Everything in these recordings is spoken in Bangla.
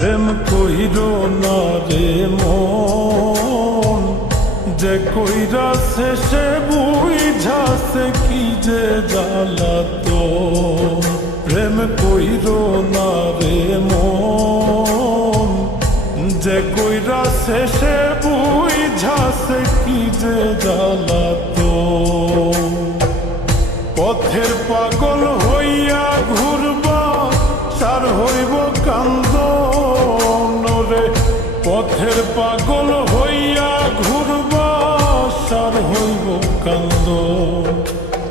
প্রেম কইরো না রে মন, যে কইরা শেষে বুঝাছে কি যে জ্বালাতো। প্রেম কইরো না রে মন, যে কইরা শেষে বুঝাছে কি যে জ্বালাতো। পথের পাগল হইয়া ঘুরবা সার হইব কান্দন রে। পথের পাগল হইয়া ঘুরবা সার হইব কান্দন।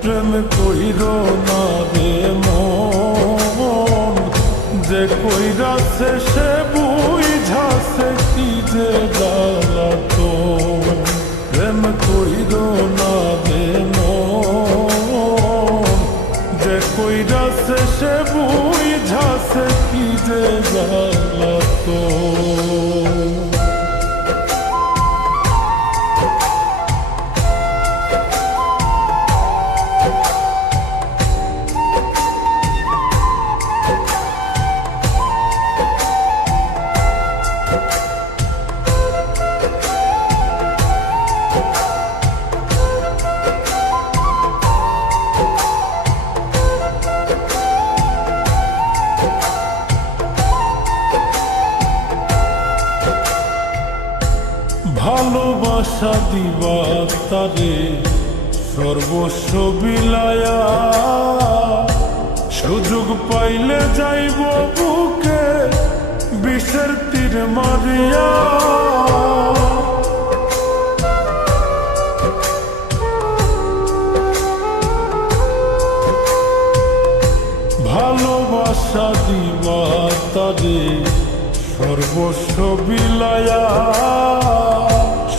প্রেম কইরো না রে মন, যে কইরা শেষে বুঝাছে কি যে জ্বালাতো। প্রেম কইরো না রে মন, যে কইরা শেষে বুঝাছে কি যে জ্বালাতো। ভালোবাসা দিবা তারে সর্বস্ব বিলায়া, সুযোগ পাইলে যাইব বুকে বিষের তীর মারিয়া। ভালোবাসা দিবা তারে সর্বস্ব বিলায়া,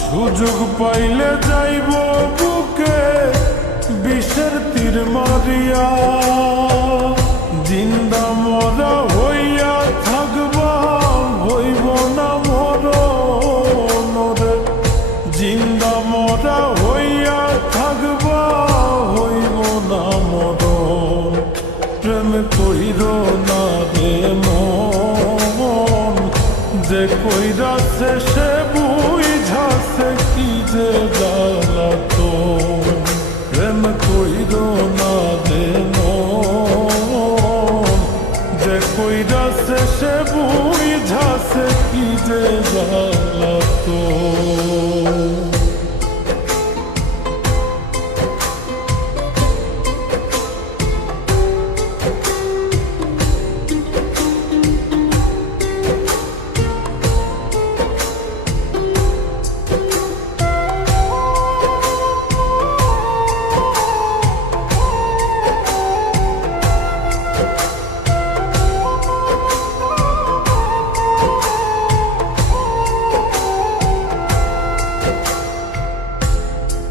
সুযোগ পাইলে যাইব বুকে বিষের তীর মারিয়া। জিন্দা মরা হইয়া থাকবা হইব না মরণ রে। জিন্দা মরা হইয়া থাকবা হইব না মরণ। প্রেম কইরো না রে মন, যে কইরা শেষে বুঝাছে কি যে জ্বালাতো। প্রেম কইরো না রে মন, যে কইরা শেষে বুঝাছে কি যে জ্বালাতো।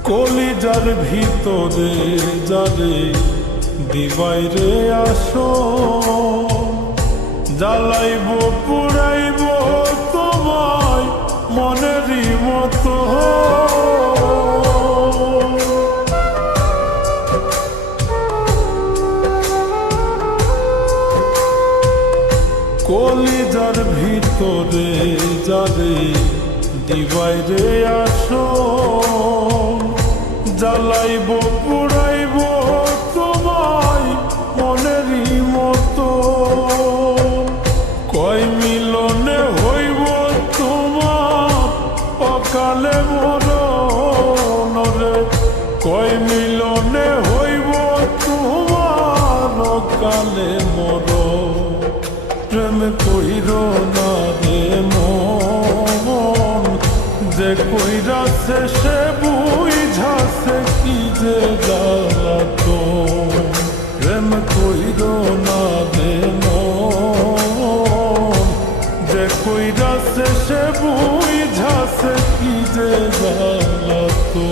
কলিজার ভিতরে যারে দিবাই রে আসো, জ্বালাইব পুরাইব তোমায় মনেরই মতো। কলিজার ভিতরে যারে দিবাই রে আসো, জ্বালাইব পুরাইব তোমায় মনেরই মতো। কয় মিলনে হইব তোমার অকালে মরণ রে। কয় মিলনে হইব তোমার অকালে মরণ। প্রেম কইরো না রে মন, যে কইরা শেষে বুঝাছে কি যে জ্বালাতো। প্রেম কইরো না রে মন, যে কইরা শেষে বুঝাছে কি যে জ্বালাতো।